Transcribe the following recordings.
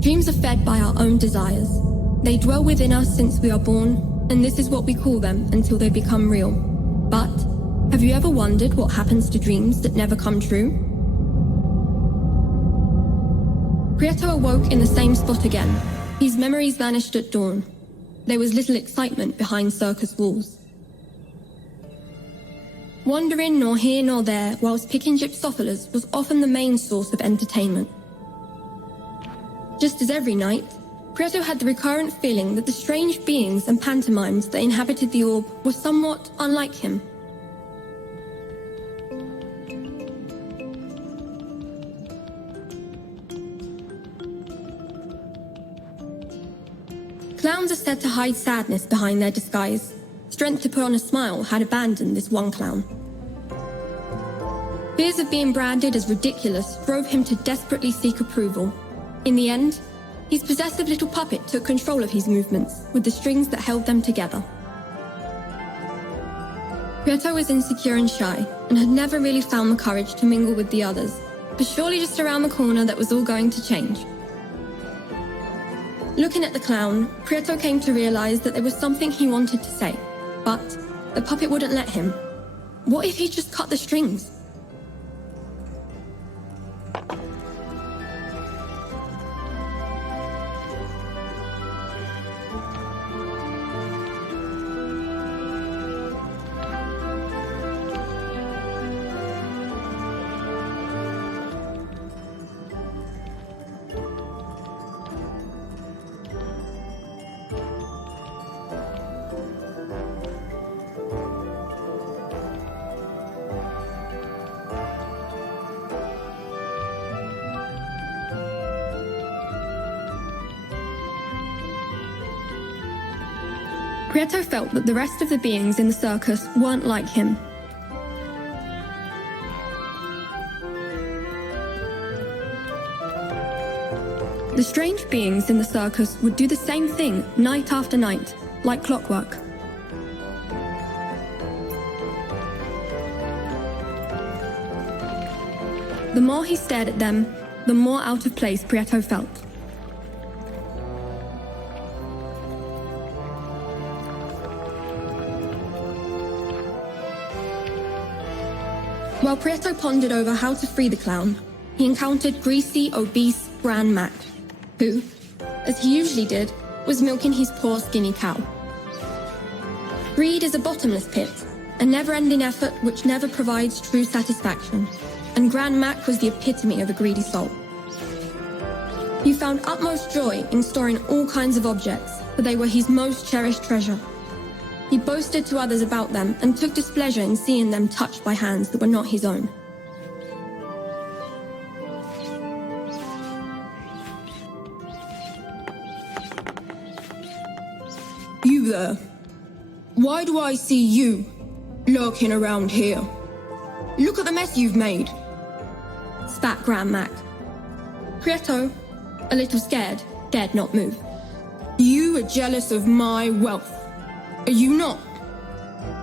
Dreams are fed by our own desires. They dwell within us since we are born, and this is what we call them until they become real. But have you ever wondered what happens to dreams that never come true? Prieto awoke in the same spot again. His memories vanished at dawn. There was little excitement behind circus walls. Wandering nor here nor there whilst picking gypsophilas was often the main source of entertainment. Just as every night, Prieto had the recurrent feeling that the strange beings and pantomimes that inhabited the orb were somewhat unlike him. Clowns are said to hide sadness behind their disguise. Strength to put on a smile had abandoned this one clown. Fears of being branded as ridiculous drove him to desperately seek approval. In the end, his possessive little puppet took control of his movements with the strings that held them together. Prieto was insecure and shy and had never really found the courage to mingle with the others, but surely just around the corner that was all going to change. Looking at the clown, Prieto came to realize that there was something he wanted to say, but the puppet wouldn't let him. What if he just cut the strings? Prieto felt that the rest of the beings in the circus weren't like him. The strange beings in the circus would do the same thing night after night, like clockwork. The more he stared at them, the more out of place Prieto felt. While Prieto pondered over how to free the clown, he encountered greasy, obese Grand Mac, who, as he usually did, was milking his poor skinny cow. Greed is a bottomless pit, a never-ending effort which never provides true satisfaction, and Grand Mac was the epitome of a greedy soul. He found utmost joy in storing all kinds of objects, for they were his most cherished treasure. He boasted to others about them and took displeasure in seeing them touched by hands that were not his own. You there? Why do I see you lurking around here? Look at the mess you've made, Spat Grand Mac. Prieto, a little scared, dared not move. You are jealous of my wealth. Are you not?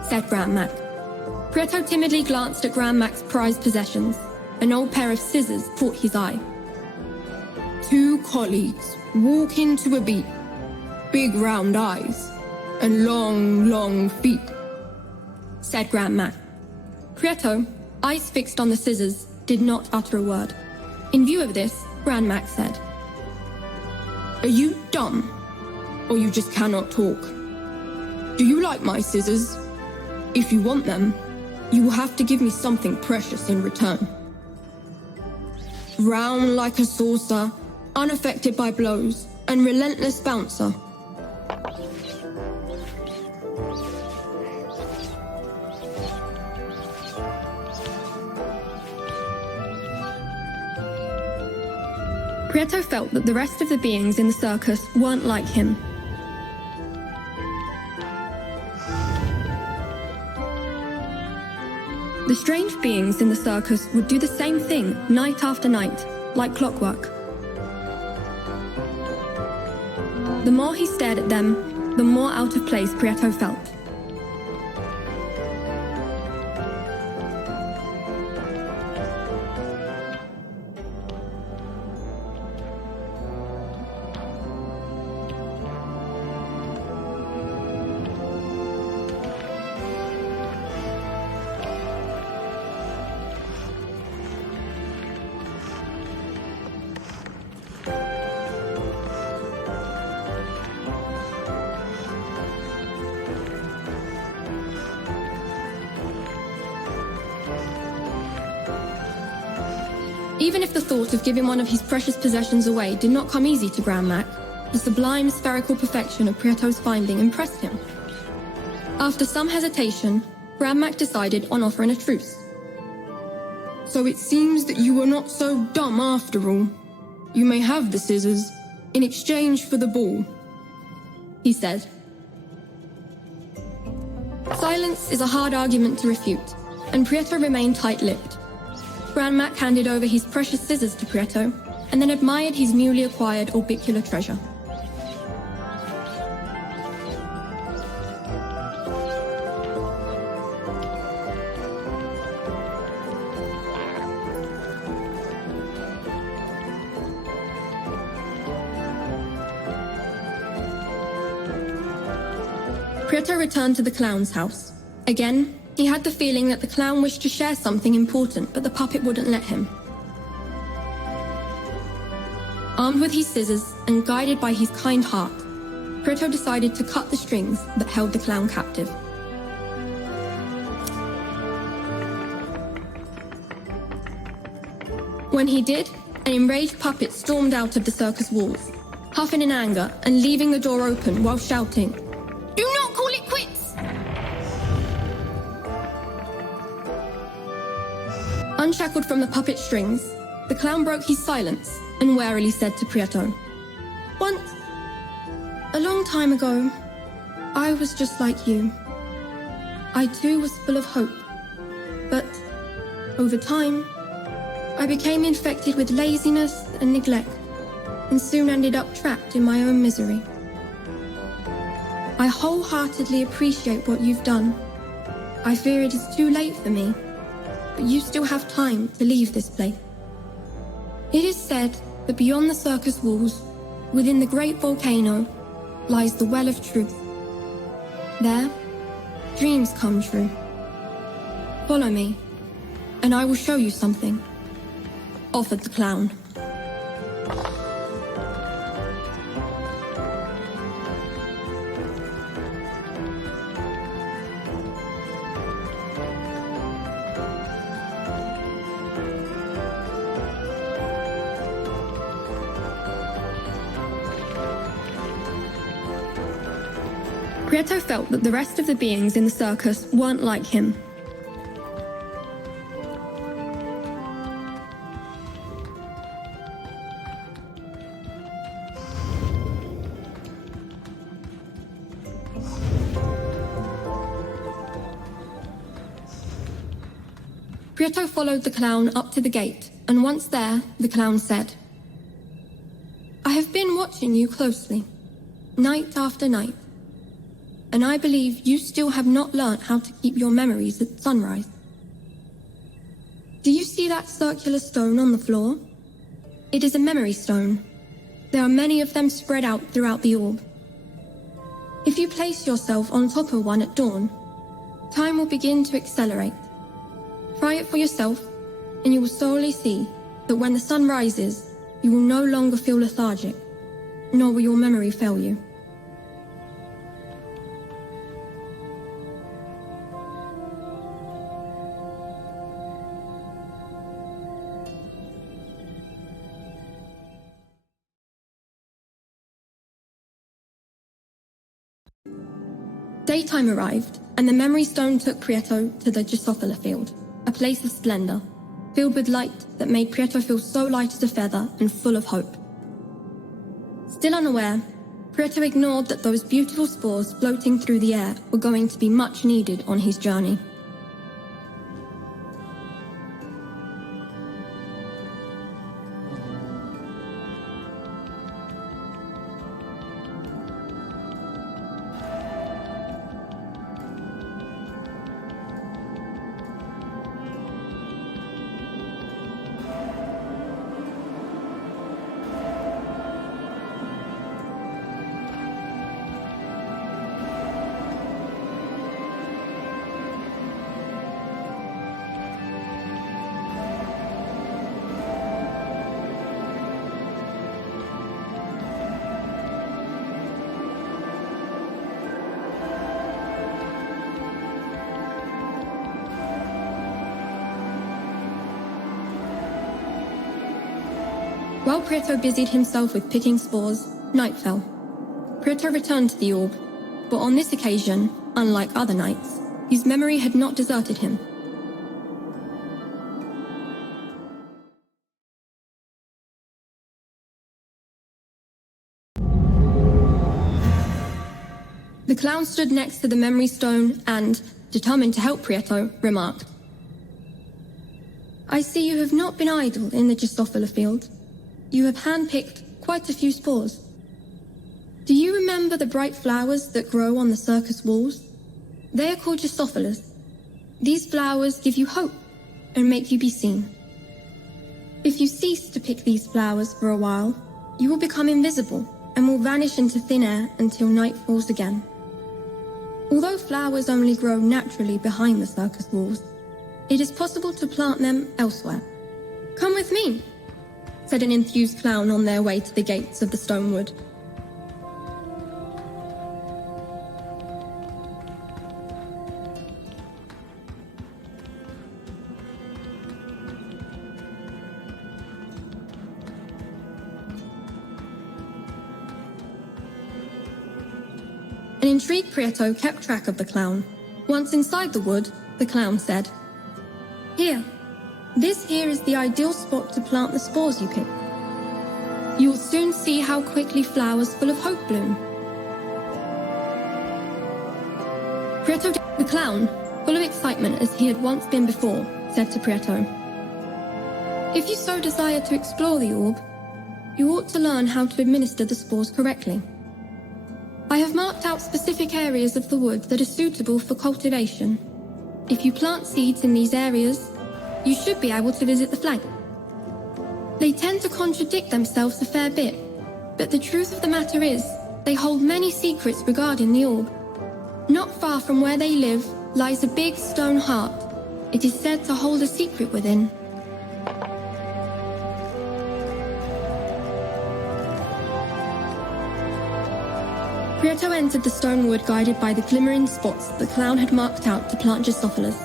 Said Grand Mac. Prieto timidly glanced at Grand Mac's prized possessions. An old pair of scissors caught his eye. Two colleagues walk into a beat, big round eyes, and long, long feet, said Grand Mac. Prieto, eyes fixed on the scissors, did not utter a word. In view of this, Grand Mac said, Are you dumb, or you just cannot talk? Do you like my scissors? If you want them, you will have to give me something precious in return. Round like a saucer, unaffected by blows, and relentless bouncer. Prieto felt that the rest of the beings in the circus weren't like him. The strange beings in the circus would do the same thing night after night, like clockwork. The more he stared at them, the more out of place Prieto felt. Even if the thought of giving one of his precious possessions away did not come easy to Grand Mac, the sublime spherical perfection of Prieto's finding impressed him. After some hesitation, Grand Mac decided on offering a truce. So it seems that you were not so dumb after all. You may have the scissors in exchange for the ball, he said. Silence is a hard argument to refute, and Prieto remained tight-lipped. Grand Mac handed over his precious scissors to Prieto, and then admired his newly acquired orbicular treasure. Prieto returned to the clown's house. Again, he had the feeling that the clown wished to share something important, but the puppet wouldn't let him. Armed with his scissors and guided by his kind heart, Prieto decided to cut the strings that held the clown captive. When he did, an enraged puppet stormed out of the circus walls, huffing in anger and leaving the door open while shouting, "Do not call it quits!" Unshackled from the puppet strings, the clown broke his silence and warily said to Prieto, "Once, a long time ago, I was just like you. I too was full of hope. But, over time, I became infected with laziness and neglect, and soon ended up trapped in my own misery. I wholeheartedly appreciate what you've done. I fear it is too late for me, but you still have time to leave this place. It is said that beyond the circus walls, within the great volcano, lies the well of truth. There, dreams come true. Follow me, and I will show you something," offered the clown. Prieto felt that the rest of the beings in the circus weren't like him. Prieto followed the clown up to the gate, and once there, the clown said, "I have been watching you closely, night after night, and I believe you still have not learnt how to keep your memories at sunrise. Do you see that circular stone on the floor? It is a memory stone. There are many of them spread out throughout the orb. If you place yourself on top of one at dawn, time will begin to accelerate. Try it for yourself, and you will slowly see that when the sun rises, you will no longer feel lethargic, nor will your memory fail you." Daytime arrived, and the memory stone took Prieto to the Drosophila field, a place of splendor, filled with light that made Prieto feel so light as a feather and full of hope. Still unaware, Prieto ignored that those beautiful spores floating through the air were going to be much needed on his journey. While Prieto busied himself with picking spores, night fell. Prieto returned to the orb, but on this occasion, unlike other nights, his memory had not deserted him. The clown stood next to the memory stone and, determined to help Prieto, remarked, "I see you have not been idle in the Drosophila field. You have handpicked quite a few spores. Do you remember the bright flowers that grow on the circus walls? They are called Drosophilas. These flowers give you hope and make you be seen. If you cease to pick these flowers for a while, you will become invisible and will vanish into thin air until night falls again. Although flowers only grow naturally behind the circus walls, it is possible to plant them elsewhere. Come with me," said an enthused clown on their way to the gates of the Stonewood. An intrigued Prieto kept track of the clown. Once inside the wood, the clown said, "Here, this here is the ideal spot to plant the spores you pick. You will soon see how quickly flowers full of hope bloom." Prieto, the clown, full of excitement as he had once been before, said to Prieto, "If you so desire to explore the orb, you ought to learn how to administer the spores correctly. I have marked out specific areas of the wood that are suitable for cultivation. If you plant seeds in these areas, you should be able to visit the flank. They tend to contradict themselves a fair bit, but the truth of the matter is, they hold many secrets regarding the orb. Not far from where they live lies a big stone heart. It is said to hold a secret within." Prieto entered the stone wood guided by the glimmering spots the clown had marked out to plant Drosophilas.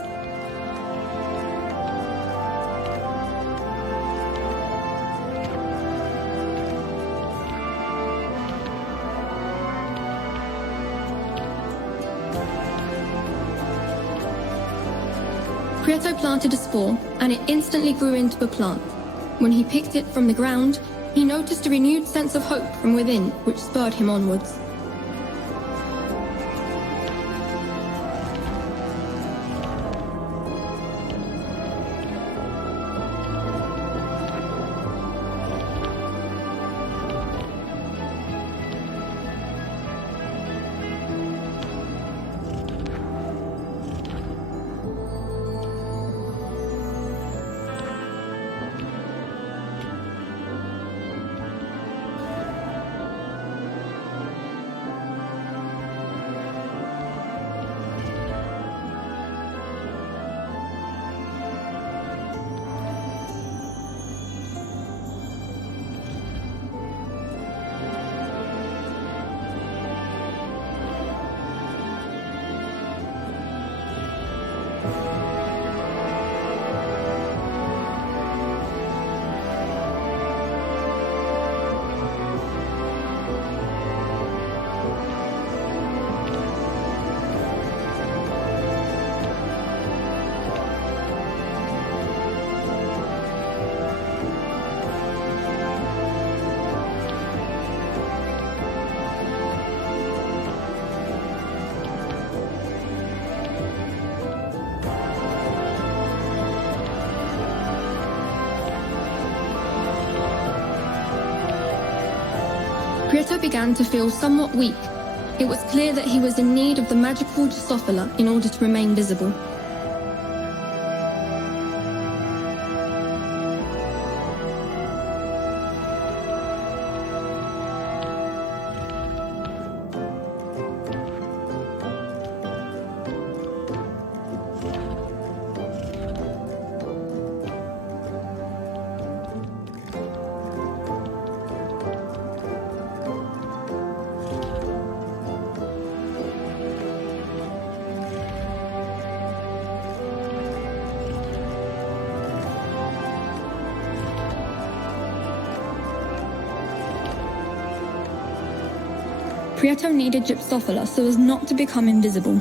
Prieto planted a spore, and it instantly grew into a plant. When he picked it from the ground, he noticed a renewed sense of hope from within, which spurred him onwards. Prieto began to feel somewhat weak. It was clear that he was in need of the magical Drosophila in order to remain visible. Prieto needed Gypsophila so as not to become invisible.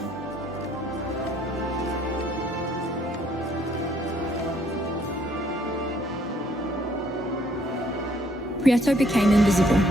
Prieto became invisible.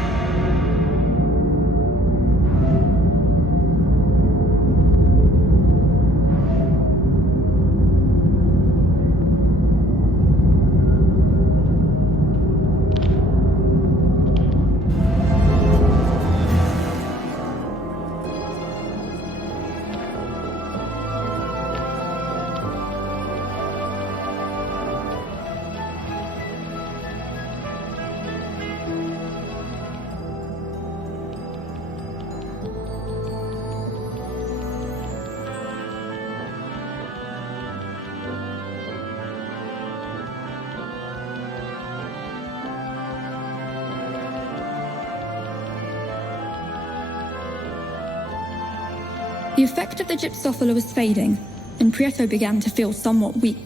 The effect of the Gypsophila was fading, and Prieto began to feel somewhat weak.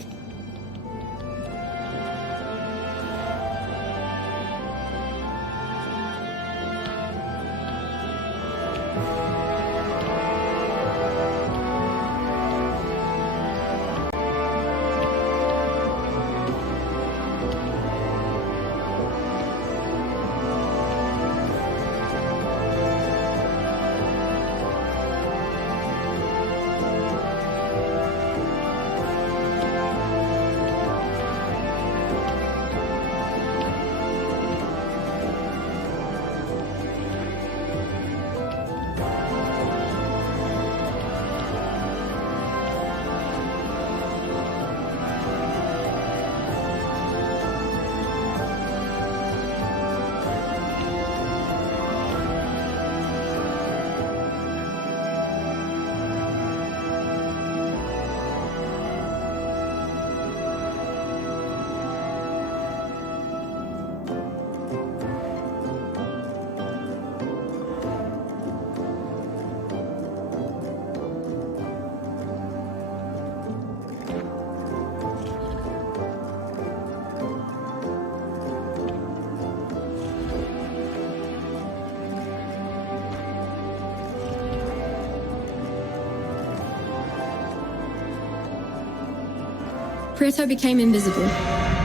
Prieto became invisible.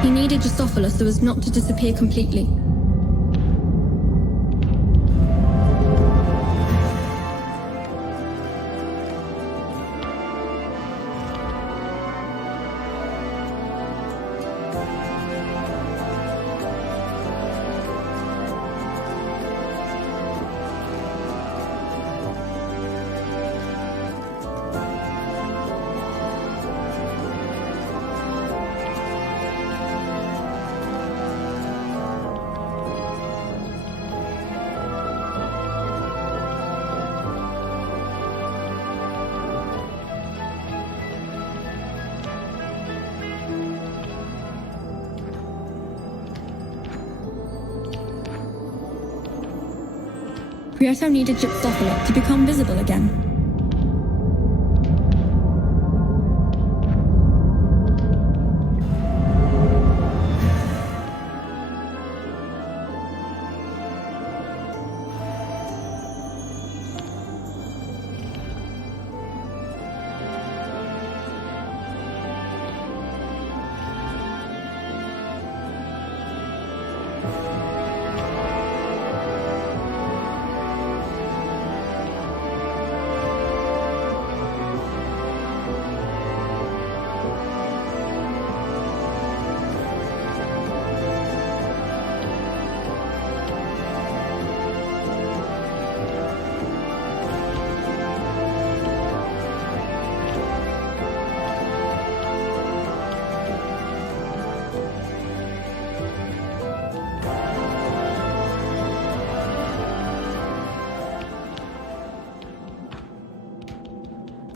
He needed Gypsophila so as not to disappear completely. Prieto needed Gypsophila to become visible again.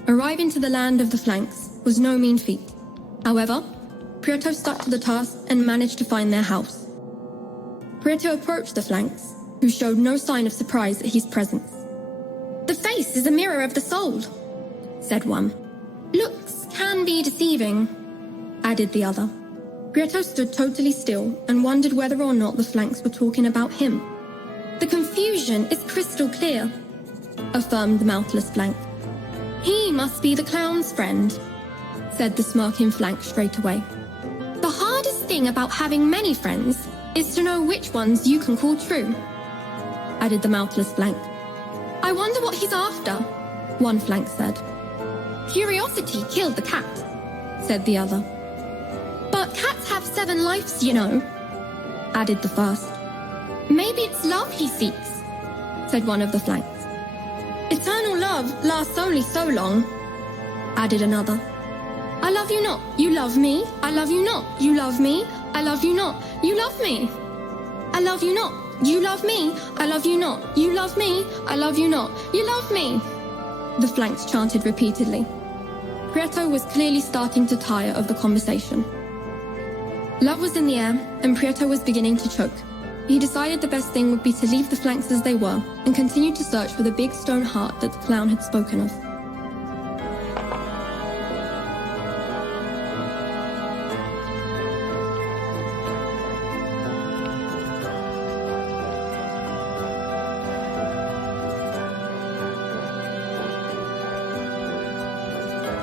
Arriving to the land of the flanks was no mean feat. However, Prieto stuck to the task and managed to find their house. Prieto approached the flanks, who showed no sign of surprise at his presence. "The face is a mirror of the soul," said one. "Looks can be deceiving," added the other. Prieto stood totally still and wondered whether or not the flanks were talking about him. "The confusion is crystal clear," affirmed the mouthless Flank. He must be the clown's friend, said the smirking Flank straight away. The hardest thing about having many friends is to know which ones you can call true, added the mouthless Flank. I wonder what he's after, one Flank said. Curiosity killed the cat, said the other. But cats have 7 lives, you know, added the first. Maybe it's love he seeks, said one of the Flanks. Eternal love lasts only so long, added another. I love you not, you love me. I love you not, you love me. I love you not, you love me. I love you not, you love me. I love you not, you love me. I love you not, you love me. The Flanks chanted repeatedly. Prieto was clearly starting to tire of the conversation. Love was in the air, and Prieto was beginning to choke. He decided the best thing would be to leave the Flanks as they were and continue to search for the big stone heart that the clown had spoken of.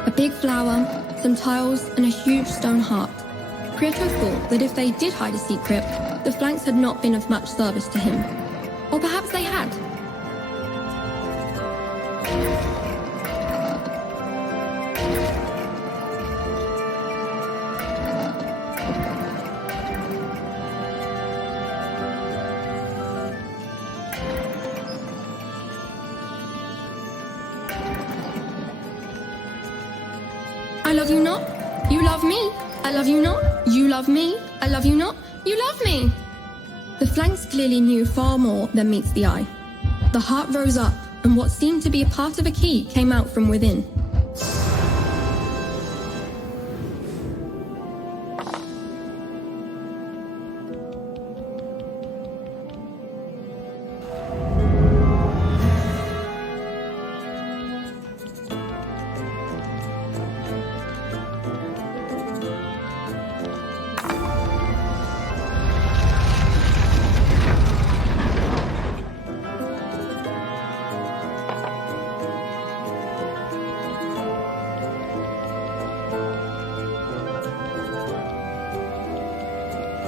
A big flower, some tiles, and a huge stone heart. Prieto thought that if they did hide a secret, the Flanks had not been of much service to him. Or perhaps they had. I love you not, you love me. I love you not, you love me. I love you not, you love me. The Flanks clearly knew far more than meets the eye. The heart rose up, and what seemed to be a part of a key came out from within.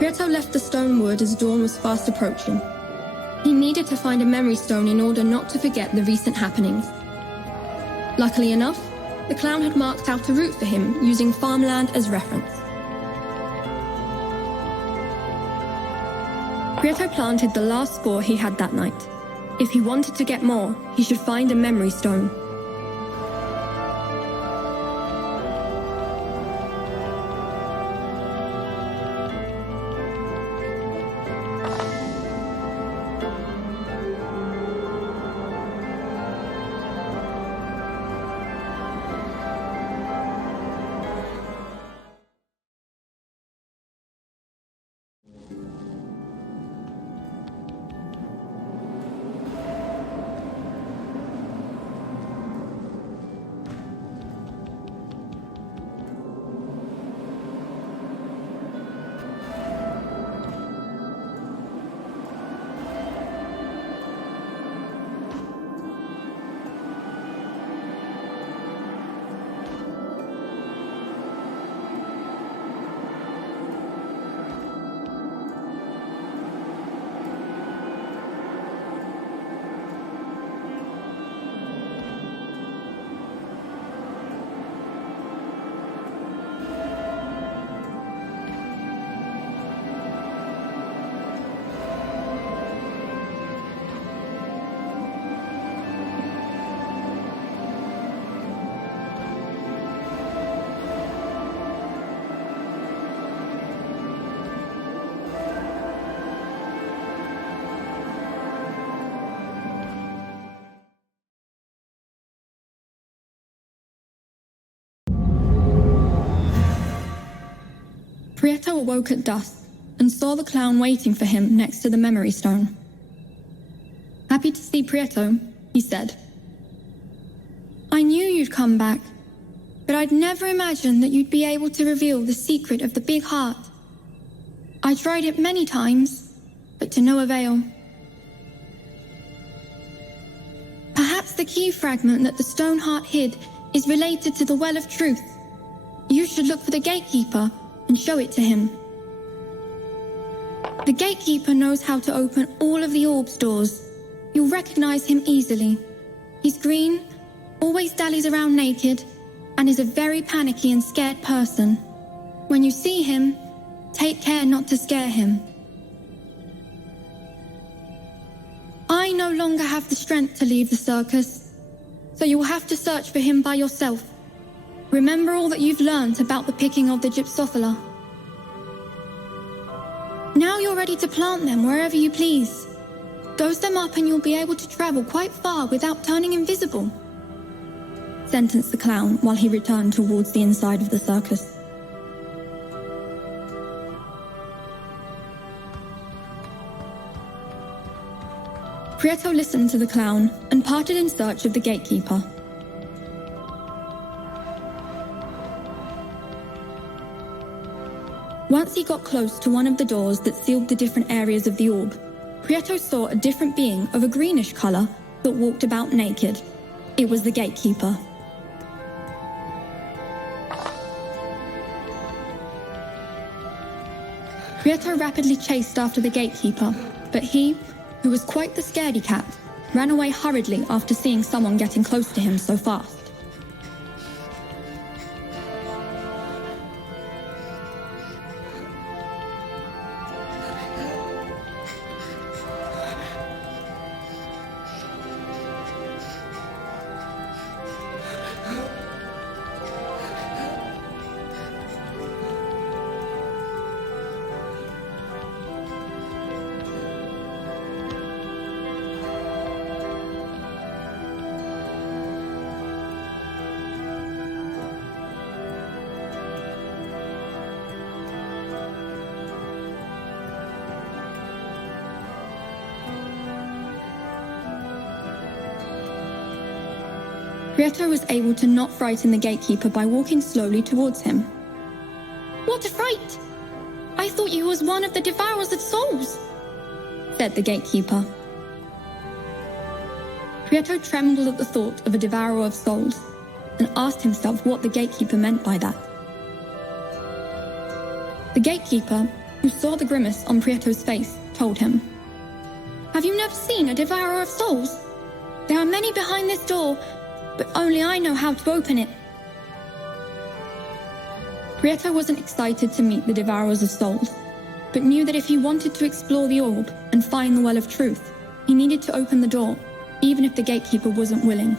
Prieto left the stone wood as dawn was fast approaching. He needed to find a memory stone in order not to forget the recent happenings. Luckily enough, the clown had marked out a route for him using farmland as reference. Prieto planted the last spore he had that night. If he wanted to get more, he should find a memory stone. Prieto awoke at dusk and saw the clown waiting for him next to the memory stone. Happy to see Prieto, he said. I knew you'd come back, but I'd never imagined that you'd be able to reveal the secret of the big heart. I tried it many times, but to no avail. Perhaps the key fragment that the stone heart hid is related to the Well of Truth. You should look for the gatekeeper and show it to him. The gatekeeper knows how to open all of the orb's doors. You'll recognize him easily. He's green, always dallies around naked, and is a very panicky and scared person. When you see him, take care not to scare him. I no longer have the strength to leave the circus, so you will have to search for him by yourself. Remember all that you've learned about the picking of the gypsophila. Now you're ready to plant them wherever you please. Dose them up and you'll be able to travel quite far without turning invisible, sentenced the clown while he returned towards the inside of the circus. Prieto listened to the clown and parted in search of the gatekeeper. Once he got close to one of the doors that sealed the different areas of the orb, Prieto saw a different being of a greenish color that walked about naked. It was the gatekeeper. Prieto rapidly chased after the gatekeeper, but he, who was quite the scaredy cat, ran away hurriedly after seeing someone getting close to him so fast. Prieto was able to not frighten the gatekeeper by walking slowly towards him. "What a fright! I thought you was one of the devourers of souls," said the gatekeeper. Prieto trembled at the thought of a devourer of souls and asked himself what the gatekeeper meant by that. The gatekeeper, who saw the grimace on Prieto's face, told him, "Have you never seen a devourer of souls? There are many behind this door, but only I know how to open it." Prieto wasn't excited to meet the devourers of souls, but knew that if he wanted to explore the orb and find the Well of Truth, he needed to open the door, even if the gatekeeper wasn't willing.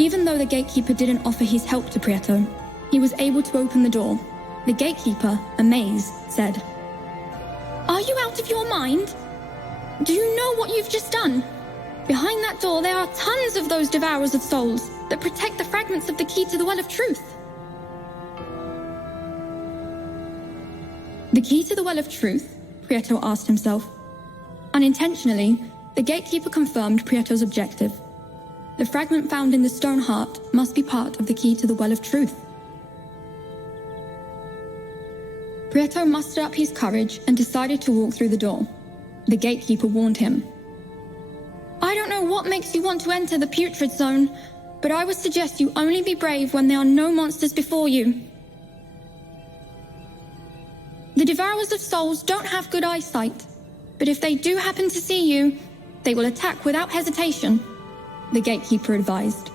Even though the gatekeeper didn't offer his help to Prieto, he was able to open the door. The gatekeeper, amazed, said, "Are you out of your mind? Do you know what you've just done? Behind that door there are tons of those devourers of souls that protect the fragments of the key to the Well of Truth." The key to the Well of Truth? Prieto asked himself. Unintentionally, the gatekeeper confirmed Prieto's objective. The fragment found in the stone heart must be part of the key to the Well of Truth. Prieto mustered up his courage and decided to walk through the door. The gatekeeper warned him. "I don't know what makes you want to enter the putrid zone, but I would suggest you only be brave when there are no monsters before you. The devourers of souls don't have good eyesight, but if they do happen to see you, they will attack without hesitation," the gatekeeper advised.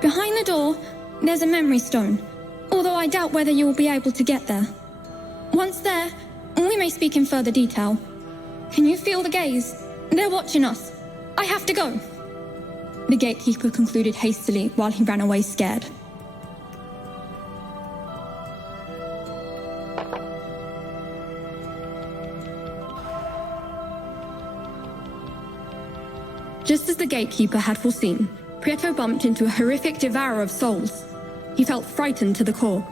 "Behind the door, there's a memory stone, although I doubt whether you will be able to get there. Once there, we may speak in further detail. Can you feel the gaze? They're watching us. I have to go," the gatekeeper concluded hastily while he ran away scared. Just as the gatekeeper had foreseen, Prieto bumped into a horrific devourer of souls. He felt frightened to the core.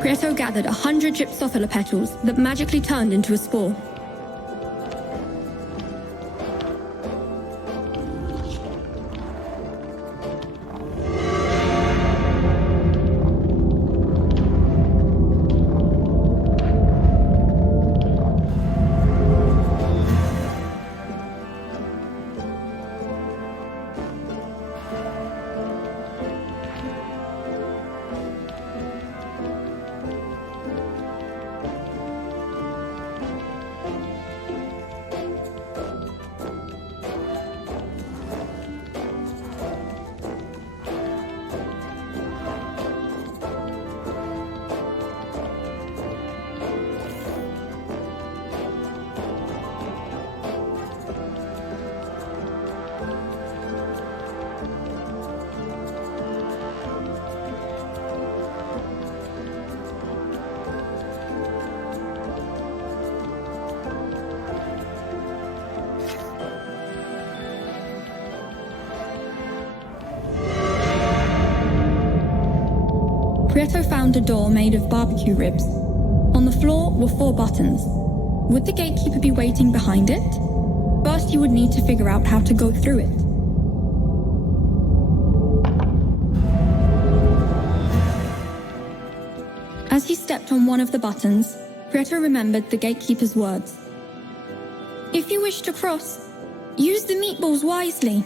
Prieto gathered 100 gypsophila petals that magically turned into a spore. Prieto found a door made of barbecue ribs. On the floor were 4 buttons. Would the gatekeeper be waiting behind it? First, he would need to figure out how to go through it. As he stepped on one of the buttons, Prieto remembered the gatekeeper's words. "If you wish to cross, use the meatballs wisely."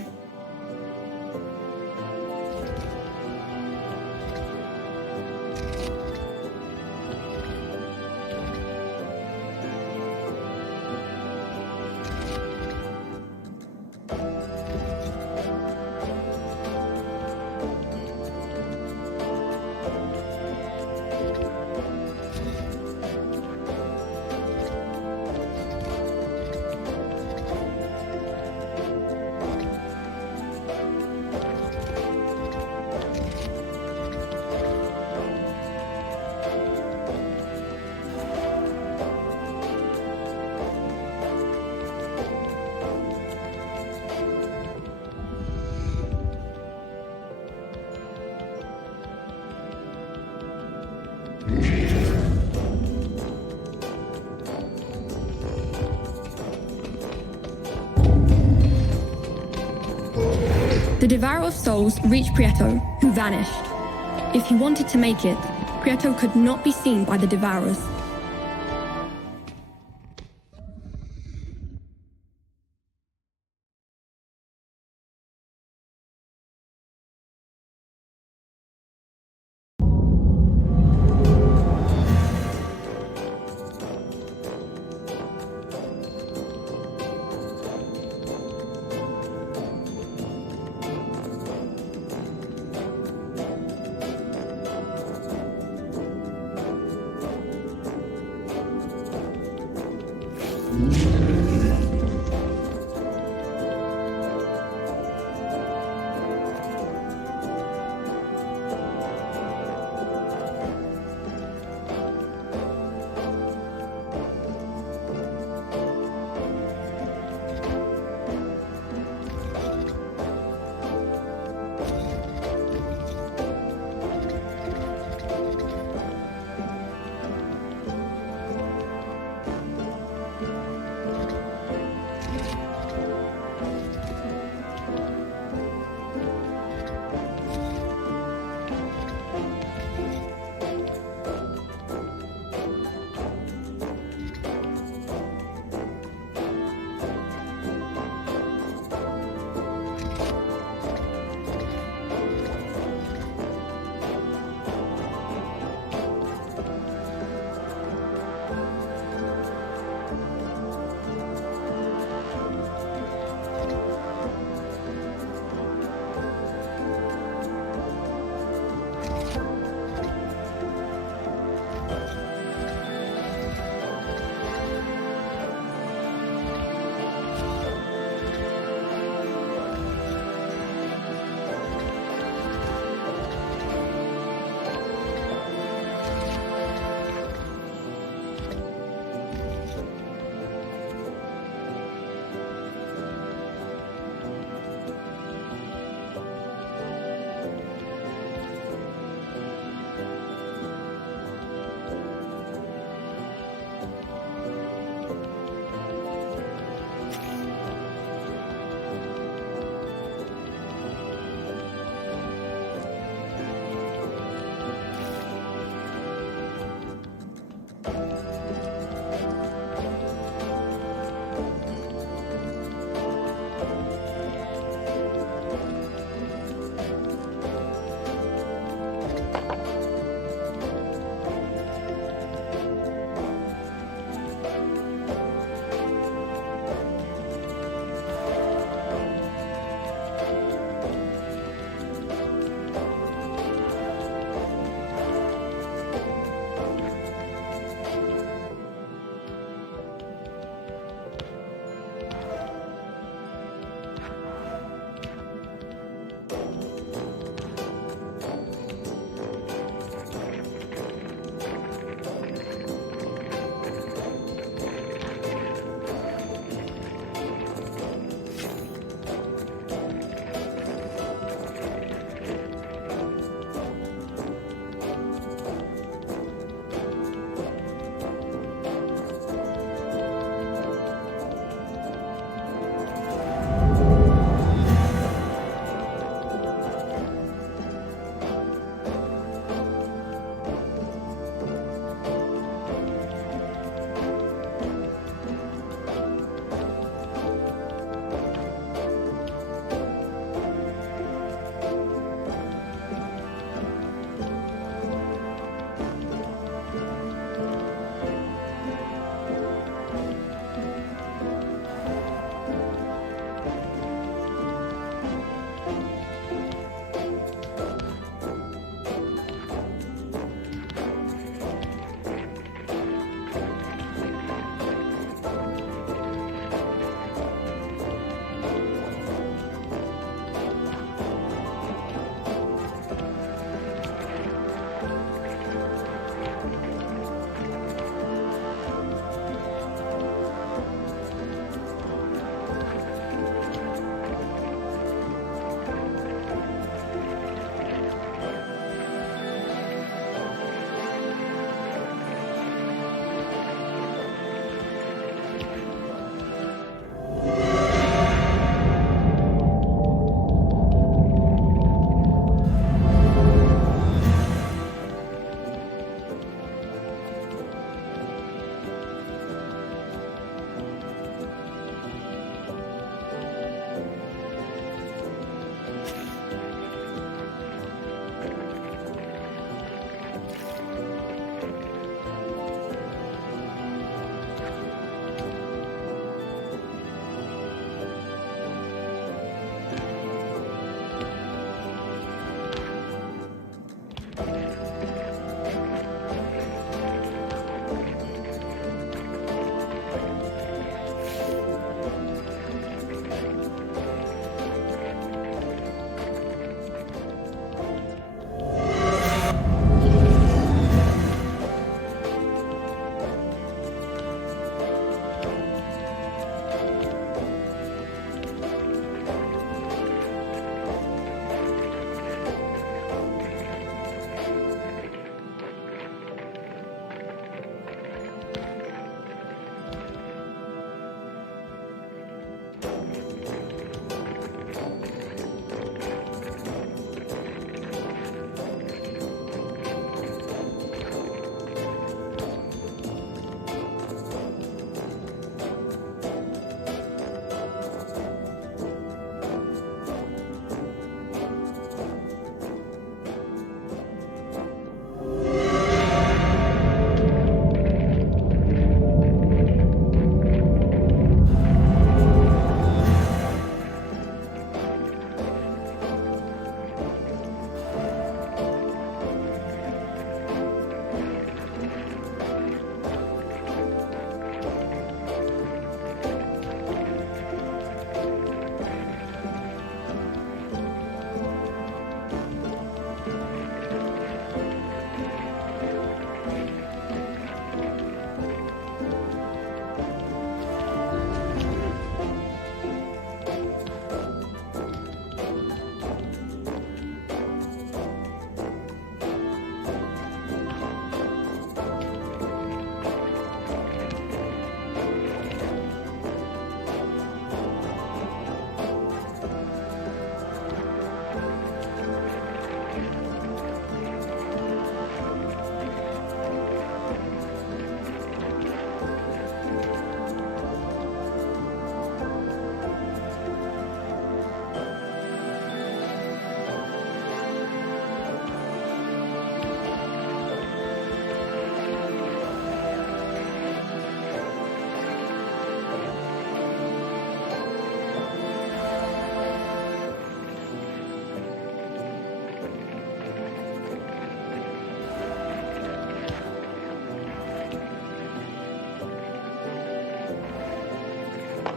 The Devourer of Souls reached Prieto, who vanished. If he wanted to make it, Prieto could not be seen by the Devourers.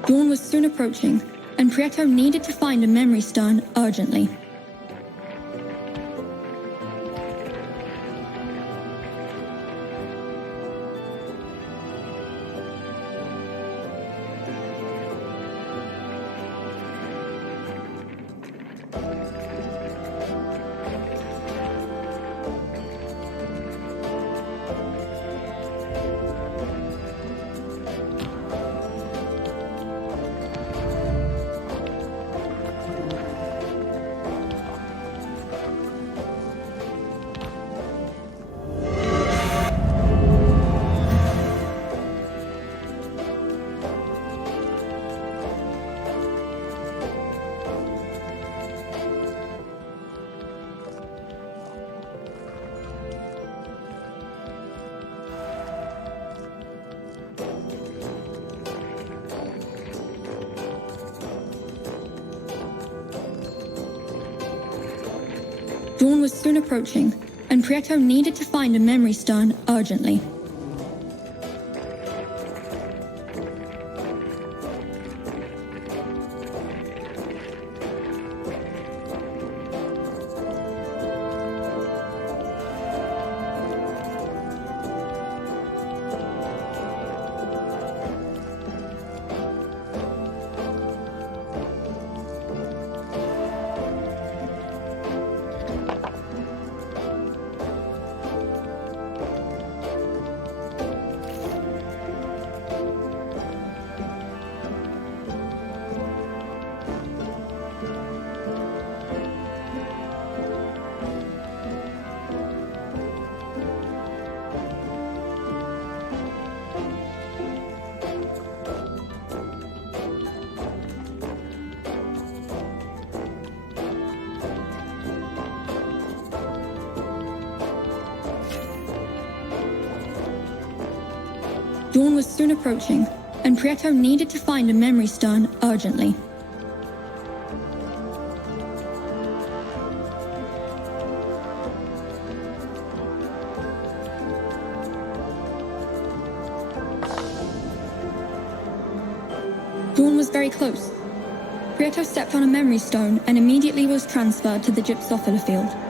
Dawn was soon approaching, and Prieto needed to find a memory stone urgently. Dawn was soon approaching, and Prieto needed to find a memory stone urgently. Dawn was soon approaching, and Prieto needed to find a memory stone urgently. Dawn was very close. Prieto stepped on a memory stone and immediately was transferred to the Gypsophila field.